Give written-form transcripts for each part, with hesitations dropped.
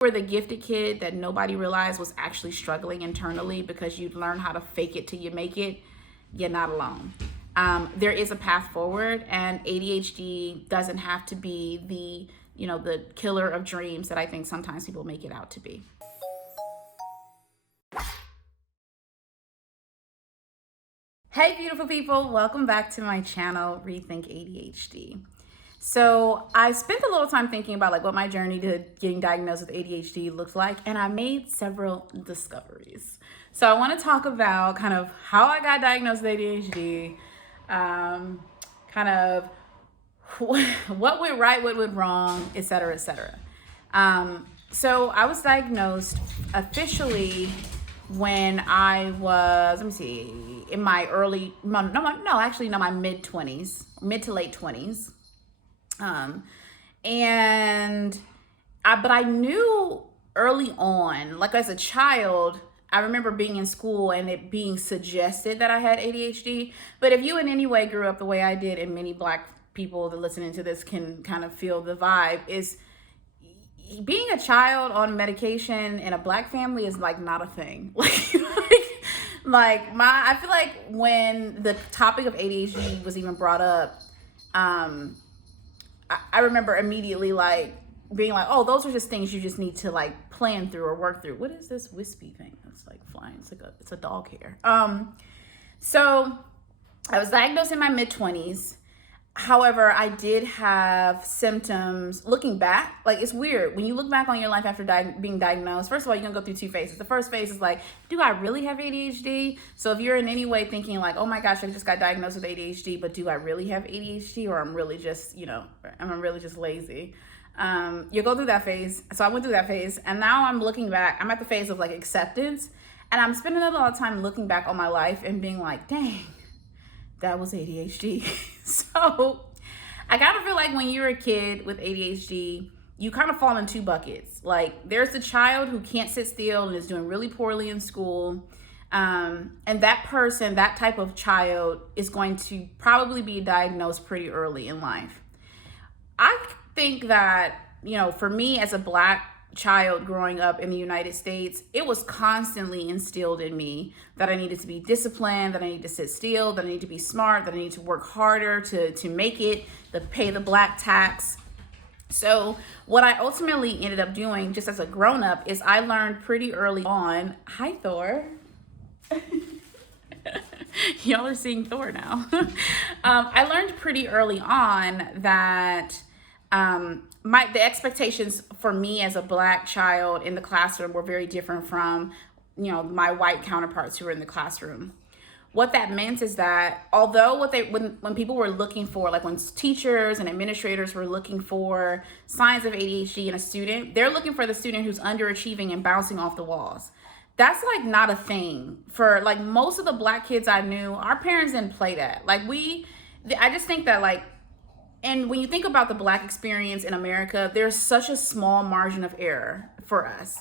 were the gifted kid that nobody realized was actually struggling internally because you'd learn how to fake it till you make it, you're not alone. There is a path forward, and ADHD doesn't have to be the killer of dreams that I think sometimes people make it out to be. Hey beautiful people, welcome back to my channel, Rethink ADHD. So I spent a little time thinking about what my journey to getting diagnosed with ADHD looks like, and I made several discoveries. So I want to talk about kind of how I got diagnosed with ADHD, kind of what went right, what went wrong, etc., etc. So I was diagnosed officially when I was, in my my mid-20s, mid to late 20s. But I knew early on, like as a child, I remember being in school and it being suggested that I had ADHD. But if you in any way grew up the way I did, and many Black people that listening to this can kind of feel the vibe, is being a child on medication in a Black family is not a thing. I feel like when the topic of ADHD was even brought up, I remember immediately being oh, those are just things you just need to plan through or work through. What is this wispy thing that's flying? It's a dog hair. So I was diagnosed in my mid-20s. However, I did have symptoms. Looking back, it's weird when you look back on your life after being diagnosed. First of all, you're gonna go through two phases. The first phase is do I really have ADHD? So if you're in any way thinking oh my gosh, I just got diagnosed with ADHD, but do I really have ADHD, or I'm really just lazy? You go through that phase. So I went through that phase, and now I'm looking back. I'm at the phase of acceptance, and I'm spending a lot of time looking back on my life and being dang, that was ADHD. So I kind of feel when you're a kid with ADHD, you kind of fall in two buckets. There's the child who can't sit still and is doing really poorly in school. And that person, that type of child, is going to probably be diagnosed pretty early in life. I think that, for me as a Black child growing up in the United States, it was constantly instilled in me that I needed to be disciplined, that I need to sit still, that I need to be smart, that I need to work harder to make it, to pay the Black tax. So what I ultimately ended up doing just as a grown-up is I learned pretty early on. Hi, Thor. Y'all are seeing Thor now. I learned pretty early on that the expectations for me as a Black child in the classroom were very different from, my white counterparts who were in the classroom. What that meant is that although when people were looking for, when teachers and administrators were looking for signs of ADHD in a student, they're looking for the student who's underachieving and bouncing off the walls. That's not a thing for most of the Black kids I knew. Our parents didn't play that. I just think that and when you think about the Black experience in America, there's such a small margin of error for us.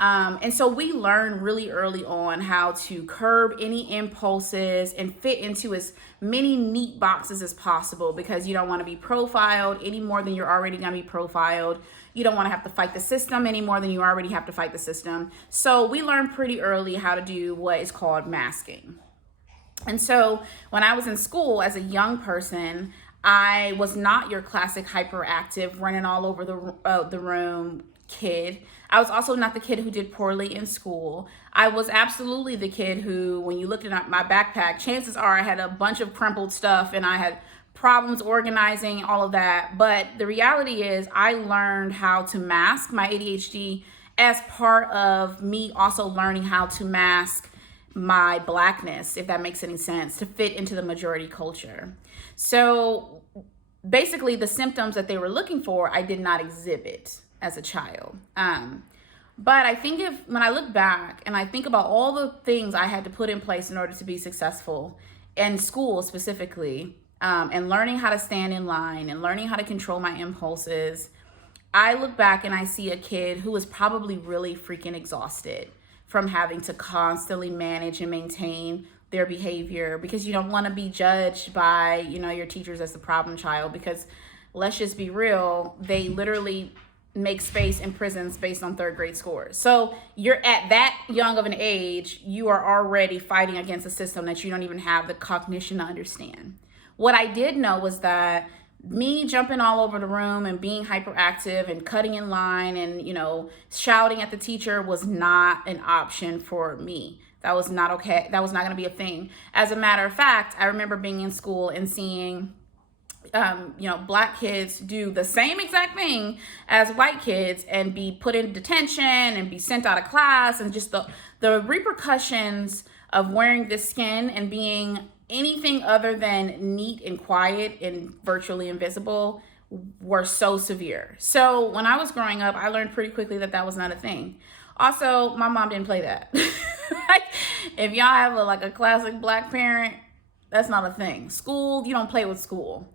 And so we learn really early on how to curb any impulses and fit into as many neat boxes as possible, because you don't want to be profiled any more than you're already going to be profiled. You don't want to have to fight the system any more than you already have to fight the system. So we learn pretty early how to do what is called masking. And so when I was in school as a young person, I was not your classic hyperactive, running all over the room kid. I was also not the kid who did poorly in school. I was absolutely the kid who, when you looked at my backpack, chances are I had a bunch of crumpled stuff and I had problems organizing all of that. But the reality is I learned how to mask my ADHD as part of me also learning how to mask my Blackness, if that makes any sense, to fit into the majority culture. So basically the symptoms that they were looking for, I did not exhibit as a child. But I think when I look back and I think about all the things I had to put in place in order to be successful in school specifically, and learning how to stand in line and learning how to control my impulses, I look back and I see a kid who was probably really freaking exhausted from having to constantly manage and maintain their behavior, because you don't want to be judged by, your teachers as the problem child, because let's just be real, they literally make space in prisons based on third grade scores. So you're at that young of an age, you are already fighting against a system that you don't even have the cognition to understand. What I did know was that me jumping all over the room and being hyperactive and cutting in line and, shouting at the teacher was not an option for me. That was not okay. That was not going to be a thing. As a matter of fact, I remember being in school and seeing Black kids do the same exact thing as white kids and be put in detention and be sent out of class, and just the repercussions of wearing this skin and being anything other than neat and quiet and virtually invisible were so severe. So when I was growing up, I learned pretty quickly that that was not a thing. Also, my mom didn't play that. If y'all have a classic Black parent, that's not a thing. School, you don't play with school.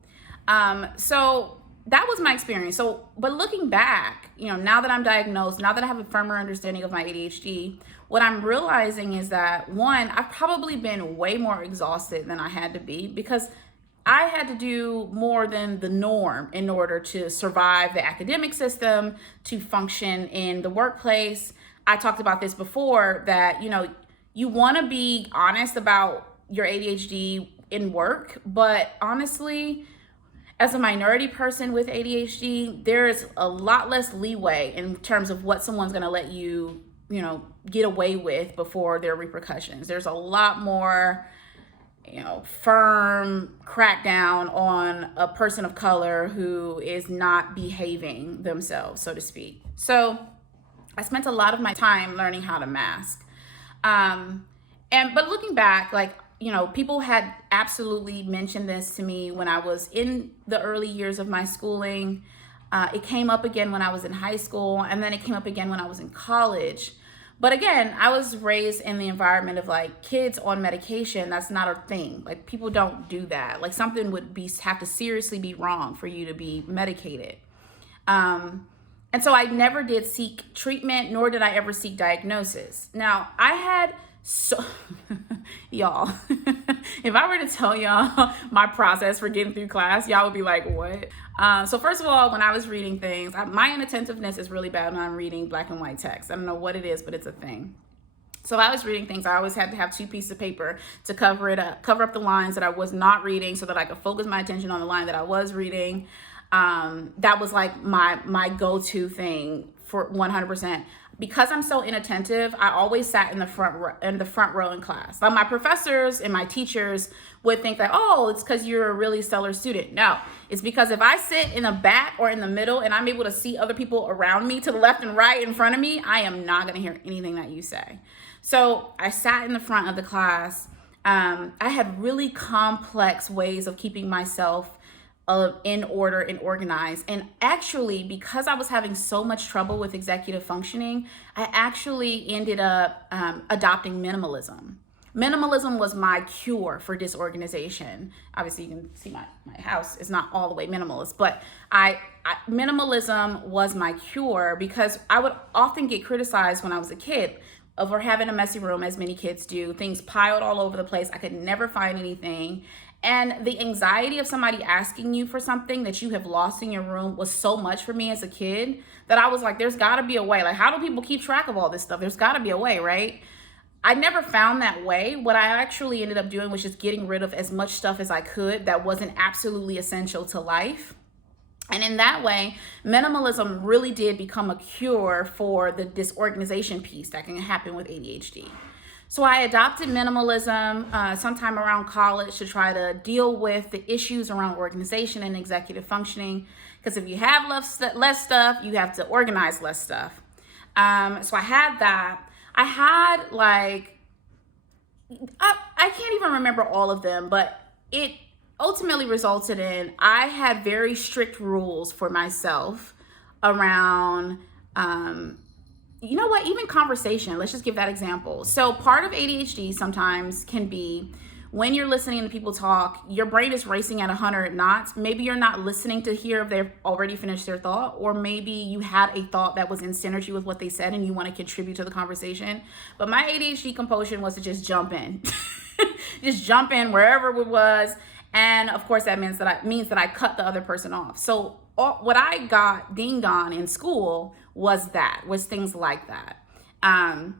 So that was my experience. But looking back, now that I'm diagnosed, now that I have a firmer understanding of my ADHD, what I'm realizing is that, one, I've probably been way more exhausted than I had to be, because I had to do more than the norm in order to survive the academic system, to function in the workplace. I talked about this before, that, you want to be honest about your ADHD in work, but honestly, as a minority person with ADHD, there's a lot less leeway in terms of what someone's going to let you, get away with before there are repercussions. There's a lot more, firm crackdown on a person of color who is not behaving themselves, so to speak. So I spent a lot of my time learning how to mask. But looking back, people had absolutely mentioned this to me when I was in the early years of my schooling. It came up again when I was in high school, and then it came up again when I was in college. But again, I was raised in the environment of kids on medication. That's not a thing. People don't do that. Something would have to seriously be wrong for you to be medicated. And so I never did seek treatment, nor did I ever seek diagnosis. Now, I had y'all, if I were to tell y'all my process for getting through class, y'all would be like, what? So first of all, when I was reading things, my inattentiveness is really bad when I'm reading black and white text. I don't know what it is, but it's a thing. So if I was reading things, I always had to have 2 pieces of paper to cover up the lines that I was not reading, so that I could focus my attention on the line that I was reading. That was my go-to thing for 100%. Because I'm so inattentive, I always sat in the front row in class. My professors and my teachers would think that, oh, it's because you're a really stellar student. No, it's because if I sit in the back or in the middle and I'm able to see other people around me to the left and right in front of me, I am not going to hear anything that you say. So I sat in the front of the class. I had really complex ways of keeping myself in order and organized. And actually, because I was having so much trouble with executive functioning, I actually ended up adopting minimalism. Minimalism was my cure for disorganization. Obviously, you can see my house is not all the way minimalist, but minimalism was my cure, because I would often get criticized when I was a kid over having a messy room, as many kids do. Things piled all over the place. I could never find anything. And the anxiety of somebody asking you for something that you have lost in your room was so much for me as a kid that I was like, there's got to be a way. How do people keep track of all this stuff? There's got to be a way, right? I never found that way. What I actually ended up doing was just getting rid of as much stuff as I could that wasn't absolutely essential to life. And in that way, minimalism really did become a cure for the disorganization piece that can happen with ADHD. So I adopted minimalism sometime around college to try to deal with the issues around organization and executive functioning. Because if you have less stuff, you have to organize less stuff. So I had that. I had I can't even remember all of them, but it ultimately resulted in I had very strict rules for myself around even conversation. Let's just give that example. So part of ADHD sometimes can be when you're listening to people talk, your brain is racing at 100 knots. Maybe you're not listening to hear if they've already finished their thought, or maybe you had a thought that was in synergy with what they said and you want to contribute to the conversation. But my ADHD compulsion was to just jump in, just jump in wherever it was. And of course that means that I cut the other person off. So what I got dinged on in school was things like that. And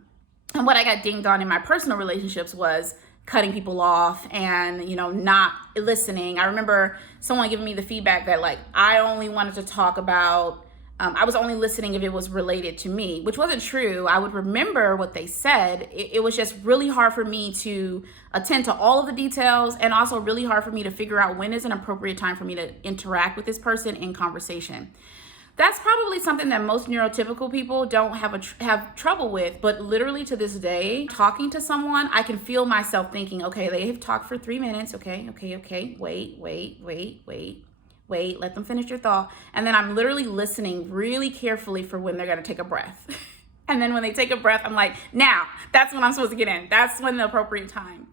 what I got dinged on in my personal relationships was cutting people off and, not listening. I remember someone giving me the feedback that like I only wanted to talk about, I was only listening if it was related to me, which wasn't true. I would remember what they said. It was just really hard for me to attend to all of the details, and also really hard for me to figure out when is an appropriate time for me to interact with this person in conversation. That's probably something that most neurotypical people don't have trouble with, but literally to this day, talking to someone, I can feel myself thinking, okay, they have talked for 3 minutes. Okay, wait, let them finish your thought. And then I'm literally listening really carefully for when they're gonna take a breath. And then when they take a breath, I'm like, now, that's when I'm supposed to get in. That's when the appropriate time.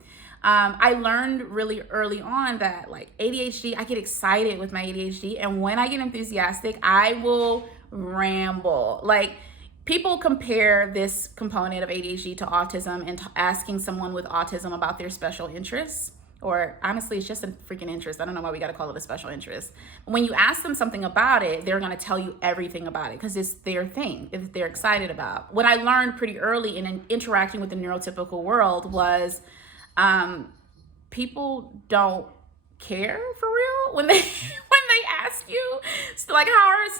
I learned really early on that like ADHD, I get excited with my ADHD. And when I get enthusiastic, I will ramble. Like people compare this component of ADHD to autism and asking someone with autism about their special interests. Or honestly, it's just a freaking interest. I don't know why we got to call it a special interest. When you ask them something about it, they're going to tell you everything about it because it's their thing, if they're excited about. What I learned pretty early in interacting with the neurotypical world was people care for real when they ask you, so like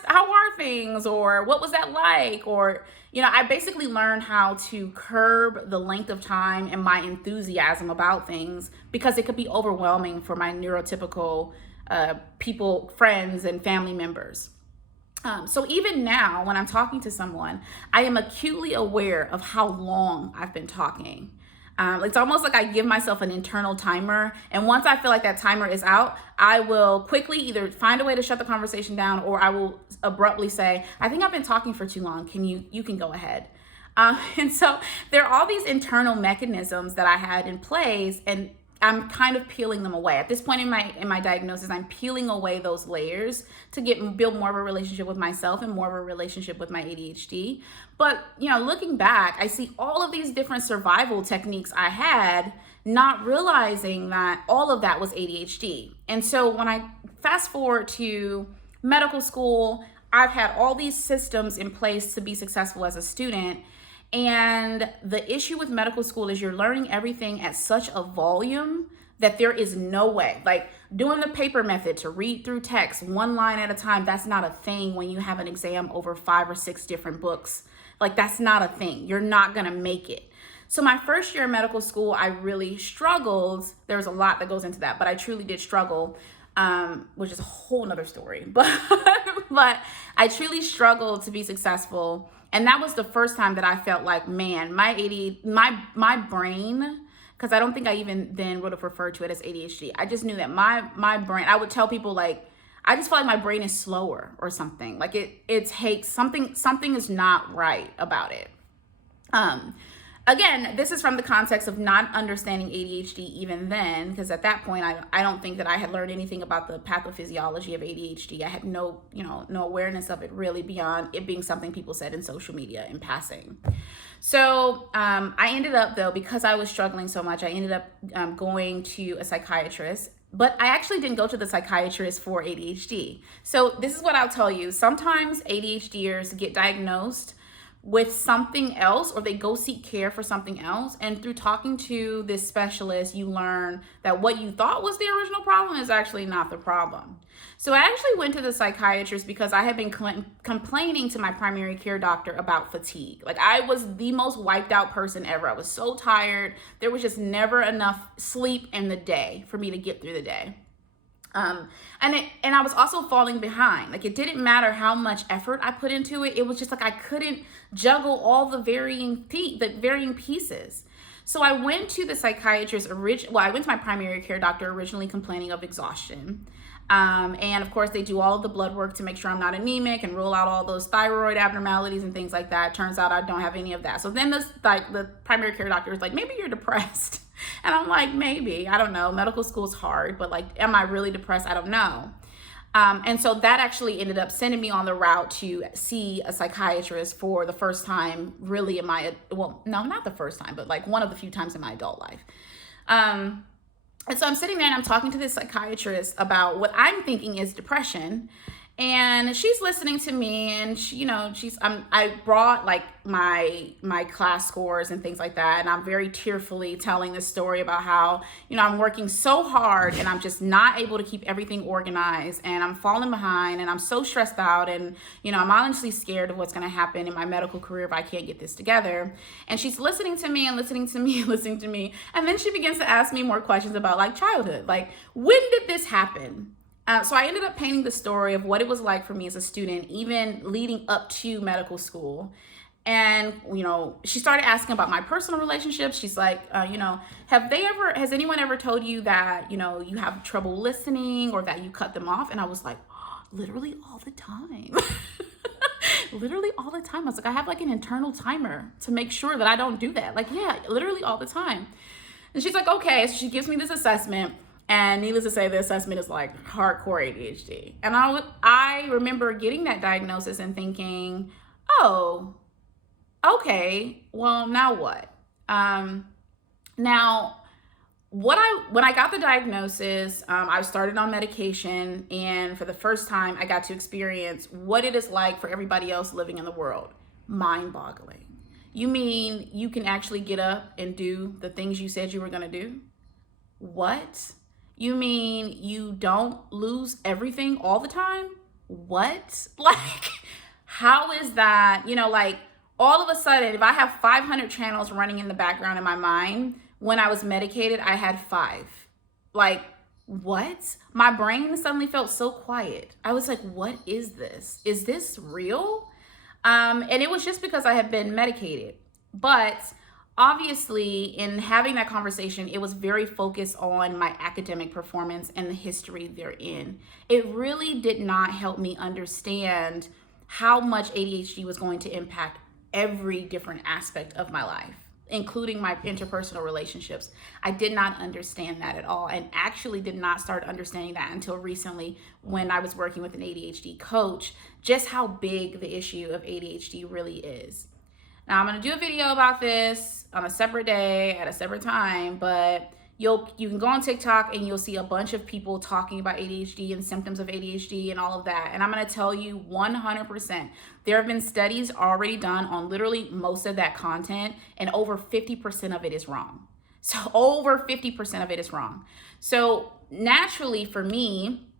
how are things, or what was that like, or I basically learned how to curb the length of time and my enthusiasm about things because it could be overwhelming for my neurotypical people, friends, and family members. So even now, when I'm talking to someone, I am acutely aware of how long I've been talking. It's almost like I give myself an internal timer. And once I feel like that timer is out, I will quickly either find a way to shut the conversation down, or I will abruptly say, I think I've been talking for too long. You can go ahead. And so there are all these internal mechanisms that I had in place, and I'm kind of peeling them away. At this point in my diagnosis, I'm peeling away those layers to build more of a relationship with myself and more of a relationship with my ADHD. But, looking back, I see all of these different survival techniques I had, not realizing that all of that was ADHD. And so when I fast forward to medical school, I've had all these systems in place to be successful as a student. And the issue with medical school is you're learning everything at such a volume that there is no way, like doing the paper method to read through text one line at a time, that's not a thing when you have an exam over 5 or 6 different books. Like that's not a thing. You're not gonna make it. So my first year in medical school, I really struggled. There's a lot that goes into that, but I truly did struggle, which is a whole nother story. But I truly struggled to be successful. And that was the first time that I felt like, man, my brain, because I don't think I even then would have referred to it as ADHD. I just knew that my brain, I would tell people like, I just feel like my brain is slower or something. Like it takes something is not right about it. Again, this is from the context of not understanding ADHD even then, because at that point, I don't think that I had learned anything about the pathophysiology of ADHD. I had no awareness of it really beyond it being something people said in social media in passing. So I ended up, though, because I was struggling so much, I ended up going to a psychiatrist. But I actually didn't go to the psychiatrist for ADHD. So this is what I'll tell you. Sometimes ADHDers get diagnosed with something else, or they go seek care for something else. And through talking to this specialist, you learn that what you thought was the original problem is actually not the problem. So I actually went to the psychiatrist because I had been complaining to my primary care doctor about fatigue. Like I was the most wiped out person ever. I was so tired. There was just never enough sleep in the day for me to get through the day. And I was also falling behind. Like it didn't matter how much effort I put into it. It was just like I couldn't juggle all the varying pieces. So I went to the psychiatrist I went to my primary care doctor originally complaining of exhaustion. And of course they do all of the blood work to make sure I'm not anemic and rule out all those thyroid abnormalities and things like that. Turns out I don't have any of that. So then the primary care doctor is like, maybe you're depressed. And I'm like, maybe, I don't know. Medical school is hard, but like, am I really depressed? I don't know. And so that actually ended up sending me on the route to see a psychiatrist for the first time really in not the first time, but like one of the few times in my adult life. And so I'm sitting there and I'm talking to this psychiatrist about what I'm thinking is depression. And she's listening to me, and she, I brought like my class scores and things like that, and I'm very tearfully telling this story about how, I'm working so hard and I'm just not able to keep everything organized, and I'm falling behind, and I'm so stressed out, and I'm honestly scared of what's going to happen in my medical career if I can't get this together. And she's listening to me and listening to me and listening to me, and then she begins to ask me more questions about like childhood, like, when did this happen? So I ended up painting the story of what it was like for me as a student, even leading up to medical school. And, she started asking about my personal relationships. She's like, has anyone ever told you that, you have trouble listening or that you cut them off? And I was like, oh, literally all the time. Literally all the time. I was like, I have like an internal timer to make sure that I don't do that. Like, yeah, literally all the time. And she's like, okay. So she gives me this assessment. And needless to say, the assessment is like hardcore ADHD. And I remember getting that diagnosis and thinking, oh, okay, well, now what? When I got the diagnosis, I started on medication. And for the first time, I got to experience what it is like for everybody else living in the world. Mind-boggling. You mean you can actually get up and do the things you said you were going to do? What? You mean you don't lose everything all the time? What? Like, how is that? Like, all of a sudden, if I have 500 channels running in the background in my mind, when I was medicated, I had 5. Like, what? My brain suddenly felt so quiet. I was like, what is this? Is this real? And it was just because I had been medicated. But obviously, in having that conversation, it was very focused on my academic performance and the history therein. It really did not help me understand how much ADHD was going to impact every different aspect of my life, including my interpersonal relationships. I did not understand that at all, and actually did not start understanding that until recently when I was working with an ADHD coach, just how big the issue of ADHD really is. Now, I'm going to do a video about this on a separate day at a separate time, but you can go on TikTok and you'll see a bunch of people talking about ADHD and symptoms of ADHD and all of that. And I'm going to tell you 100%, there have been studies already done on literally most of that content, and over 50% of it is wrong. So over 50% of it is wrong. So naturally for me,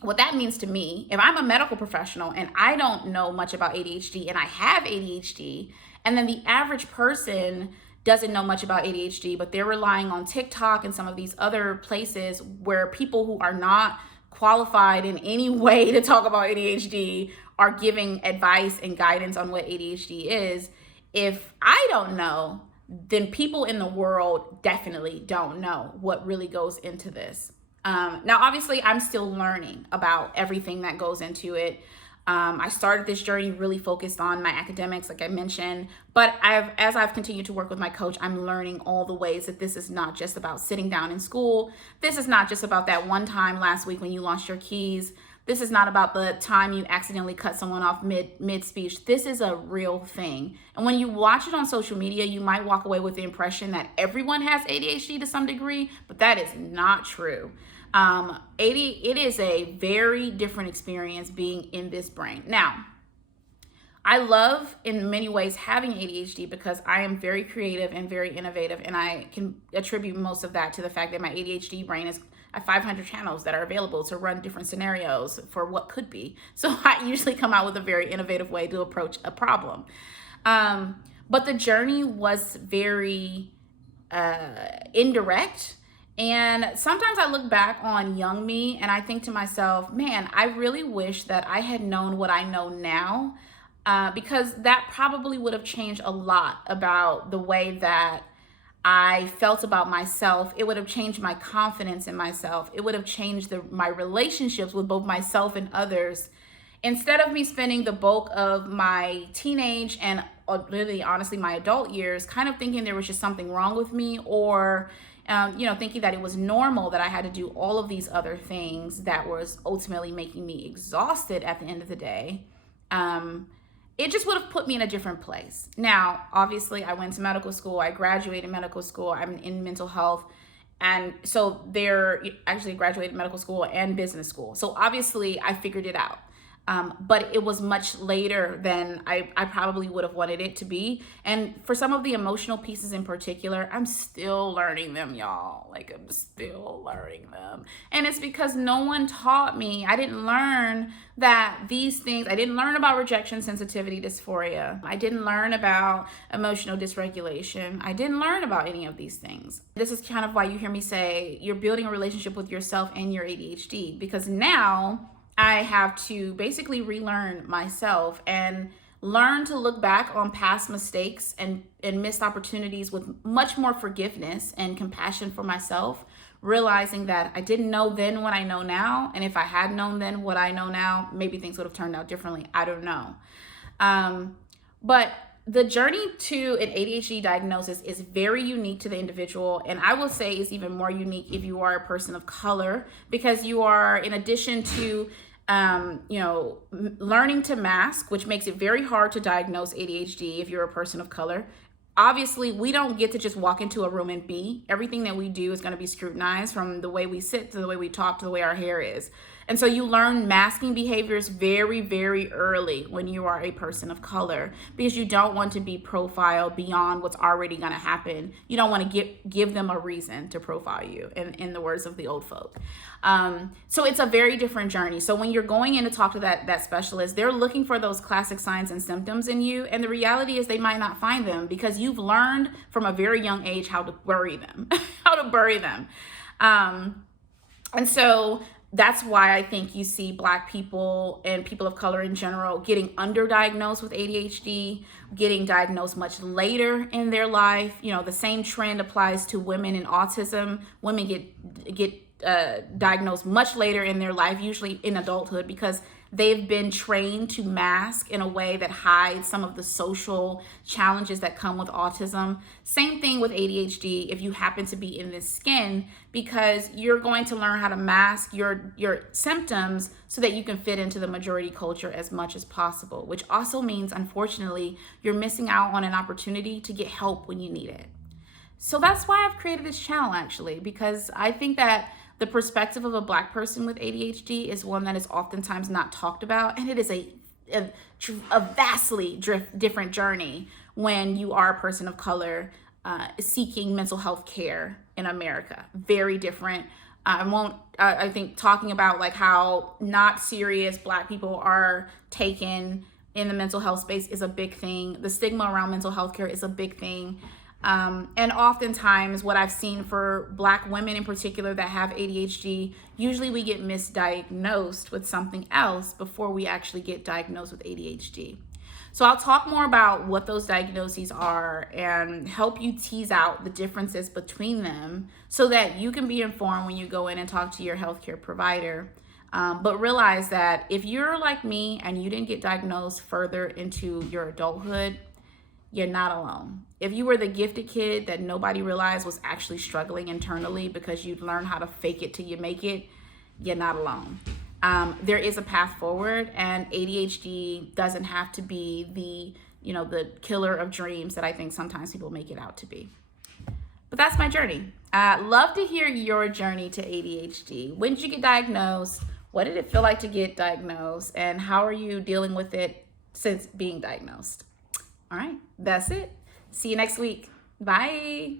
what that means to me, if I'm a medical professional and I don't know much about ADHD and I have ADHD, and then the average person doesn't know much about ADHD, but they're relying on TikTok and some of these other places where people who are not qualified in any way to talk about ADHD are giving advice and guidance on what ADHD is. If I don't know, then people in the world definitely don't know what really goes into this. Now, obviously, I'm still learning about everything that goes into it. I started this journey really focused on my academics, like I mentioned, but as I've continued to work with my coach, I'm learning all the ways that this is not just about sitting down in school. This is not just about that one time last week when you lost your keys. This is not about the time you accidentally cut someone off mid-speech. This is a real thing. And when you watch it on social media, you might walk away with the impression that everyone has ADHD to some degree, but that is not true. It is a very different experience being in this brain. Now, I love in many ways having ADHD because I am very creative and very innovative, and I can attribute most of that to the fact that my ADHD brain is at 500 channels that are available to run different scenarios for what could be. So I usually come out with a very innovative way to approach a problem. But the journey was very indirect. And sometimes I look back on young me and I think to myself, man, I really wish that I had known what I know now, because that probably would have changed a lot about the way that I felt about myself. It would have changed my confidence in myself. It would have changed my relationships with both myself and others. Instead of me spending the bulk of my teenage and really honestly my adult years kind of thinking there was just something wrong with me, or thinking that it was normal that I had to do all of these other things that was ultimately making me exhausted at the end of the day, it just would have put me in a different place. Now, obviously, I went to medical school. I graduated medical school. I'm in mental health. And so graduated medical school and business school. So obviously, I figured it out. But it was much later than I probably would have wanted it to be. And for some of the emotional pieces in particular, I'm still learning them, y'all. Like, I'm still learning them. And it's because no one taught me. I didn't learn that these things, I didn't learn about rejection sensitivity dysphoria. I didn't learn about emotional dysregulation. I didn't learn about any of these things. This is kind of why you hear me say you're building a relationship with yourself and your ADHD, because now I have to basically relearn myself and learn to look back on past mistakes and missed opportunities with much more forgiveness and compassion for myself, realizing that I didn't know then what I know now. And if I had known then what I know now, maybe things would have turned out differently. I don't know. But the journey to an ADHD diagnosis is very unique to the individual, and I will say is even more unique if you are a person of color, because you are, in addition to learning to mask, which makes it very hard to diagnose ADHD if you're a person of color. Obviously, we don't get to just walk into a room and be. Everything that we do is going to be scrutinized, from the way we sit to the way we talk to the way our hair is. And so you learn masking behaviors very, very early when you are a person of color, because you don't want to be profiled beyond what's already going to happen. You don't want to give them a reason to profile you, in the words of the old folk. So it's a very different journey. So when you're going in to talk to that specialist, they're looking for those classic signs and symptoms in you. And the reality is they might not find them, because you've learned from a very young age how to bury them, And so that's why I think you see Black people and people of color in general getting underdiagnosed with ADHD, getting diagnosed much later in their life. The same trend applies to women in autism. Women get diagnosed much later in their life, usually in adulthood, because they've been trained to mask in a way that hides some of the social challenges that come with autism. Same thing with ADHD if you happen to be in this skin, because you're going to learn how to mask your symptoms so that you can fit into the majority culture as much as possible, which also means, unfortunately, you're missing out on an opportunity to get help when you need it. So that's why I've created this channel, actually, because I think that the perspective of a Black person with ADHD is one that is oftentimes not talked about, and it is a vastly different journey when you are a person of color seeking mental health care in America. Very different. I think talking about like how not serious Black people are taken in the mental health space is a big thing. The stigma around mental health care is a big thing. And oftentimes what I've seen for Black women in particular that have ADHD, usually we get misdiagnosed with something else before we actually get diagnosed with ADHD. So I'll talk more about what those diagnoses are and help you tease out the differences between them so that you can be informed when you go in and talk to your healthcare provider. But realize that if you're like me and you didn't get diagnosed further into your adulthood, you're not alone. If you were the gifted kid that nobody realized was actually struggling internally because you'd learn how to fake it till you make it, you're not alone. There is a path forward, and ADHD doesn't have to be the killer of dreams that I think sometimes people make it out to be. But that's my journey. I'd love to hear your journey to ADHD. When did you get diagnosed? What did it feel like to get diagnosed? And how are you dealing with it since being diagnosed? All right, that's it. See you next week. Bye.